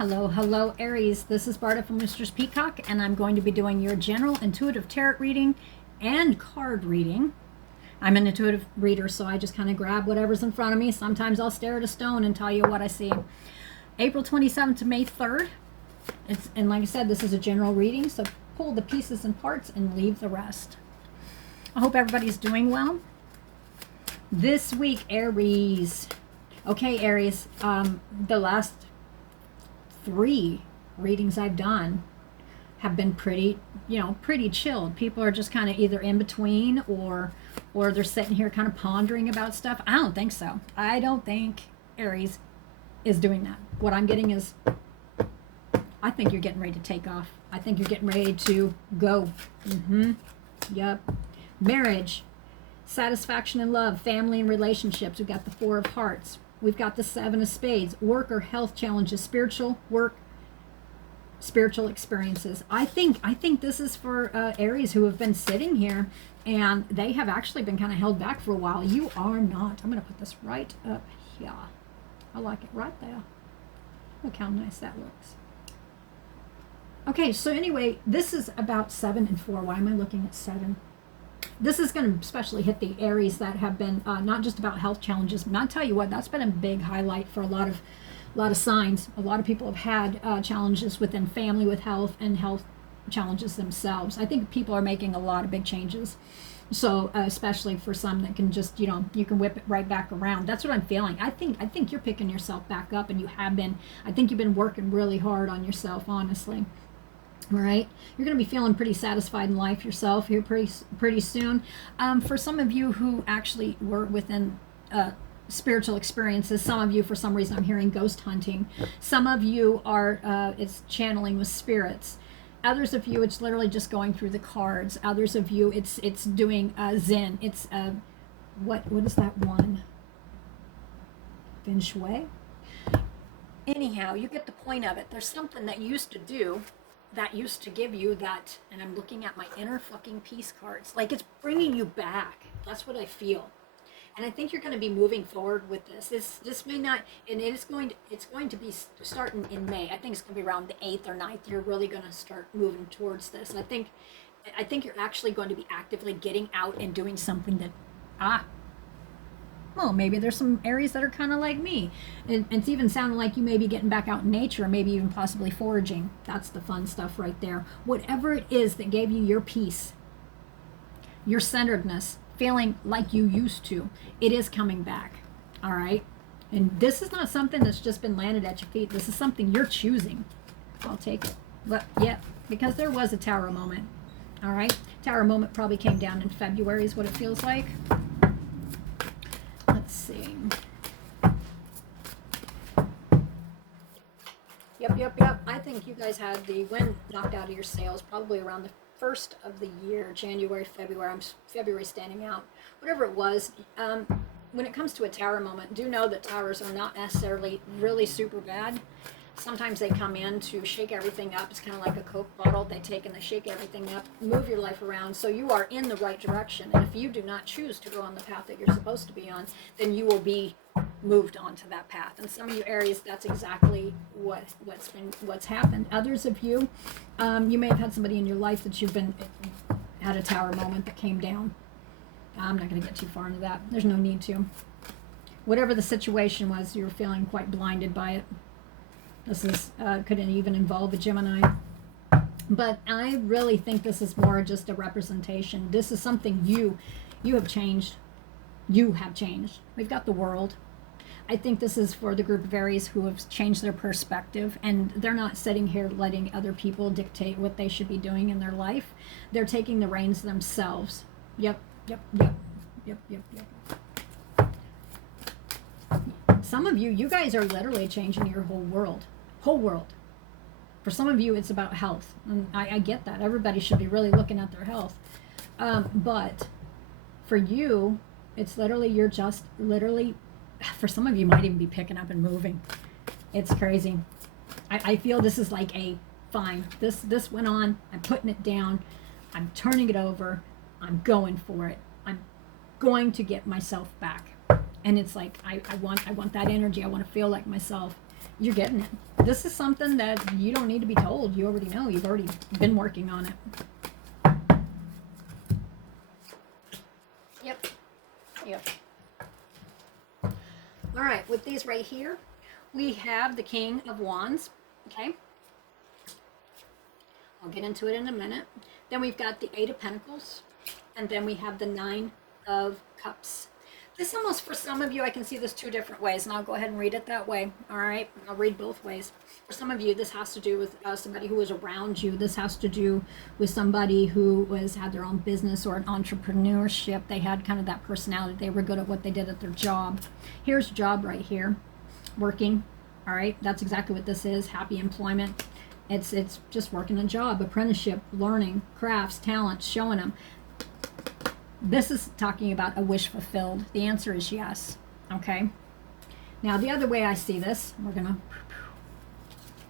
Hello, Aries. This is Barta from Roosters Peacock, and I'm going to be doing your general intuitive tarot reading and card reading. I'm an intuitive reader, so I just kind of grab whatever's in front of me. Sometimes I'll stare at a stone and tell you what I see. April 27th to May 3rd. And like I said, this is a general reading, so pull the pieces and parts and leave the rest. I hope everybody's doing well. This week, Aries. Okay, Aries, the last 3 readings I've done have been pretty chilled. People are just kind of either in between or they're sitting here kind of pondering about stuff. I don't think so. I don't think Aries is doing that. What I'm getting is, I think you're getting ready to take off. I think you're getting ready to go. Yep. Marriage, satisfaction and love, family and relationships. We've got the 4 of Hearts. We've got the 7 of Spades. Work or health challenges, spiritual work, spiritual experiences. I think this is for Aries who have been sitting here and they have actually been kind of held back for a while. You are not. I'm going to put this right up here. I like it right there. Look how nice that looks. Okay, so anyway, this is about 7 and 4. Why am I looking at 7? This is going to especially hit the Aries that have been not just about health challenges, but I'll tell you what, that's been a big highlight for a lot of signs. A lot of people have had challenges within family with health and health challenges themselves. I think people are making a lot of big changes. So especially for some that can just, you can whip it right back around. That's what I'm feeling. I think you're picking yourself back up, and you have been. I think you've been working really hard on yourself, honestly. All right, you're going to be feeling pretty satisfied in life yourself here pretty soon. For some of you who actually were within spiritual experiences, some of you, for some reason, I'm hearing ghost hunting. Some of you are it's channeling with spirits. Others of you, it's literally just going through the cards. Others of you, it's doing Zen. It's what is that one? Feng Shui. Anyhow, you get the point of it. There's something that you used to do that used to give you that, and I'm looking at my inner fucking peace cards, like it's bringing you back. That's what I feel, and I think you're going to be moving forward with this. This may not, and it's going to be starting in May. I think it's going to be around the 8th or 9th. You're really going to start moving towards this, and I think you're actually going to be actively getting out and doing something that well, maybe there's some Aries that are kind of like me. And it's even sounding like you may be getting back out in nature, or maybe even possibly foraging. That's the fun stuff right there. Whatever it is that gave you your peace, your centeredness, feeling like you used to, it is coming back. All right? And this is not something that's just been landed at your feet. This is something you're choosing. I'll take it. But yeah, because there was a tower moment. All right? Tower moment probably came down in February is what it feels like. Let's see. Yep. I think you guys had the wind knocked out of your sails probably around the first of the year, January, February. February standing out. Whatever it was. When it comes to a tower moment, do know that towers are not necessarily really super bad. Sometimes they come in to shake everything up. It's kind of like a Coke bottle. They take and they shake everything up, move your life around, so you are in the right direction. And if you do not choose to go on the path that you're supposed to be on, then you will be moved onto that path. And some of you Aries, that's exactly what's happened. Others of you, you may have had somebody in your life that had a tower moment that came down. I'm not going to get too far into that. There's no need to. Whatever the situation was, you were feeling quite blinded by it. This is could even involve a Gemini. But I really think this is more just a representation. This is something you have changed. You have changed. We've got the world. I think this is for the group of Aries who have changed their perspective, and they're not sitting here letting other people dictate what they should be doing in their life. They're taking the reins themselves. Yep. Some of you guys are literally changing your whole world. For some of you, it's about health. And I get that. Everybody should be really looking at their health. But for you, it's literally, you're just literally, for some of you might even be picking up and moving. It's crazy. I feel this is like fine. This went on. I'm putting it down. I'm turning it over. I'm going for it. I'm going to get myself back. And it's like, I want that energy. I want to feel like myself. You're getting it. This is something that you don't need to be told. You already know. You've already been working on it. Yep. Yep. All right, with these right here, we have the King of Wands, okay? I'll get into it in a minute. Then we've got the Eight of Pentacles, and then we have the Nine of Cups. This almost, for some of you, I can see this two different ways, and I'll go ahead and read it that way, all right? I'll read both ways. For some of you, this has to do with somebody who was around you. This has to do with somebody who had their own business or an entrepreneurship. They had kind of that personality. They were good at what they did at their job. Here's job right here, working, all right? That's exactly what this is, happy employment. It's just working a job, apprenticeship, learning, crafts, talents, showing them. This is talking about a wish fulfilled. The answer is yes, okay? Now, the other way I see this, we're going to,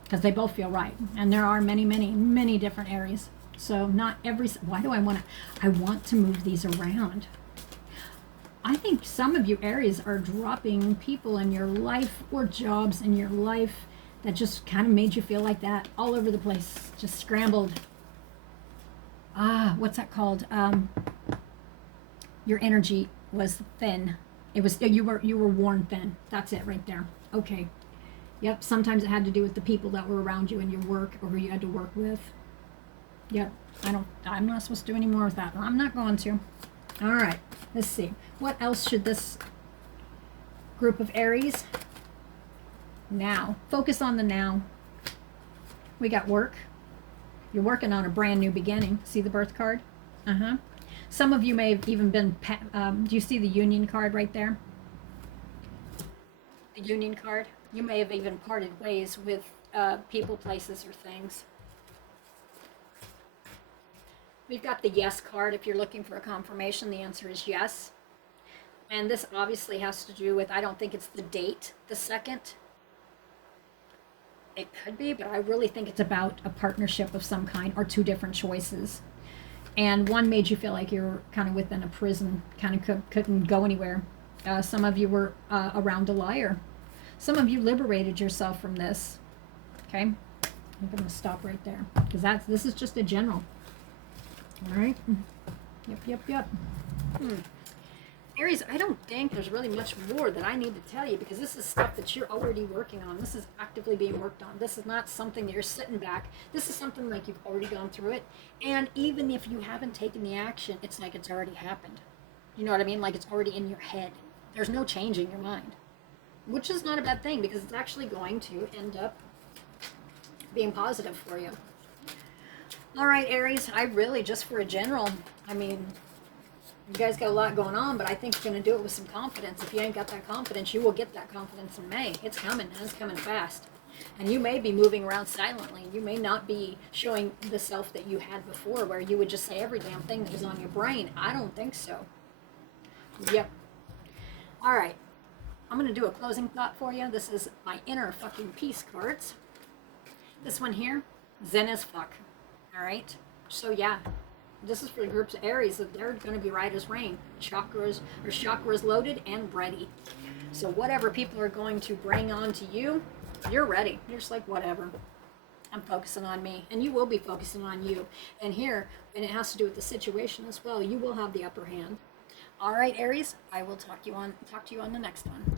because they both feel right. And there are many, many, many different areas. So not every, why do I want to move these around. I think some of you Aries are dropping people in your life or jobs in your life that just kind of made you feel like that all over the place, just scrambled. What's that called? Your energy was thin. It was, you were worn thin. That's it right there. Okay. Yep. Sometimes it had to do with the people that were around you in your work or who you had to work with. Yep. I'm not supposed to do any more with that. I'm not going to. All right. Let's see. What else should this group of Aries now focus on? The now. We got work. You're working on a brand new beginning. See the Birth card? Some of you may have even been, do you see the Union card right there? The Union card. You may have even parted ways with people, places, or things. We've got the Yes card. If you're looking for a confirmation, the answer is yes. And this obviously has to do with, I don't think it's the date, the second. It could be, but I really think it's about a partnership of some kind or two different choices. And one made you feel like you were kind of within a prison, kind of couldn't go anywhere. Some of you were around a liar. Some of you liberated yourself from this. Okay, I'm going to stop right there because this is just a general. All right. Yep. Aries, I don't think there's really much more that I need to tell you because this is stuff that you're already working on. This is actively being worked on. This is not something that you're sitting back. This is something like you've already gone through it. And even if you haven't taken the action, it's like it's already happened. You know what I mean? Like it's already in your head. There's no changing your mind, which is not a bad thing because it's actually going to end up being positive for you. All right, Aries, I really, just for a general, I mean, you guys got a lot going on, but I think you're going to do it with some confidence. If you ain't got that confidence, you will get that confidence in May. It's coming, and it's coming fast. And you may be moving around silently. You may not be showing the self that you had before where you would just say every damn thing that was on your brain. I don't think so. Yep. All right. I'm going to do a closing thought for you. This is my inner fucking peace cards. This one here, Zen as fuck. All right? So, yeah. This is for the groups of Aries that they're going to be right as rain. Chakras loaded and ready. So whatever people are going to bring on to you, you're ready. You're just like, whatever. I'm focusing on me. And you will be focusing on you. And here, and it has to do with the situation as well, you will have the upper hand. All right, Aries, I will talk to you on the next one.